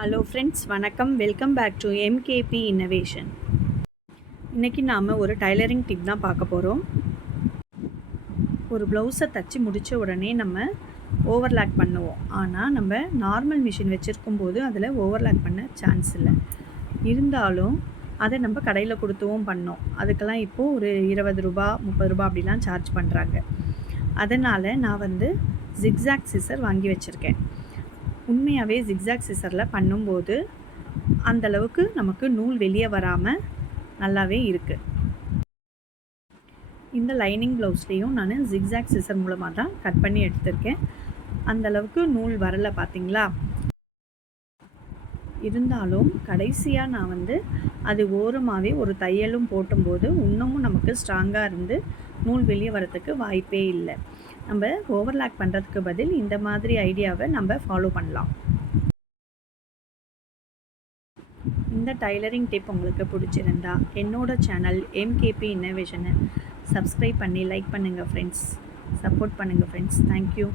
Hello friends, வணக்கம். Welcome back to MKP innovation. இன்றைக்கி நாம் ஒரு டைலரிங் டிப் தான் பார்க்க போகிறோம். ஒரு ப்ளவுஸை தச்சு முடித்த உடனே நம்ம ஓவர்லாக் பண்ணுவோம். ஆனால் நம்ம நார்மல் மிஷின் வச்சுருக்கும் போது அதில் ஓவர்லாக் பண்ண சான்ஸ் இல்லை. இருந்தாலும் அதை நம்ம கடையில் கொடுத்துவும் பண்ணோம். அதுக்கெல்லாம் இப்போது ஒரு 20 ரூபா 30 ரூபா அப்படிலாம் சார்ஜ் பண்ணுறாங்க. அதனால் நான் ஜிக்ஸாக் சிசர் வாங்கி வச்சுருக்கேன். உண்மையாகவே ஜிக்ஸாக் சிசரில் பண்ணும்போது அந்தளவுக்கு நமக்கு நூல் வெளியே வராமல் நல்லாவே இருக்குது. இந்த லைனிங் ப்ளவுஸ்லேயும் நான் ஜிக்ஸாக் சிசர் மூலமாக தான் கட் பண்ணி எடுத்திருக்கேன். அந்தளவுக்கு நூல் வரலை பார்த்தீங்களா? இருந்தாலும் கடைசியாக நான் அது ஓரமாகவே ஒரு தையலும் போட்டும்போது இன்னமும் நமக்கு ஸ்ட்ராங்காக இருந்து நூல் வெளியே வரத்துக்கு வாய்ப்பே இல்லை. நம்ம ஓவர்லாக் பண்ணுறதுக்கு பதில் இந்த மாதிரி ஐடியாவை நம்ம ஃபாலோ பண்ணலாம். இந்த டைலரிங் டிப் உங்களுக்கு பிடிச்சிருந்தா என்னோடய சேனல் எம்கேபி இன்னோவேஷனை சப்ஸ்கிரைப் பண்ணி லைக் பண்ணுங்கள் ஃப்ரெண்ட்ஸ். சப்போர்ட் பண்ணுங்கள் ஃப்ரெண்ட்ஸ். தேங்க்யூ.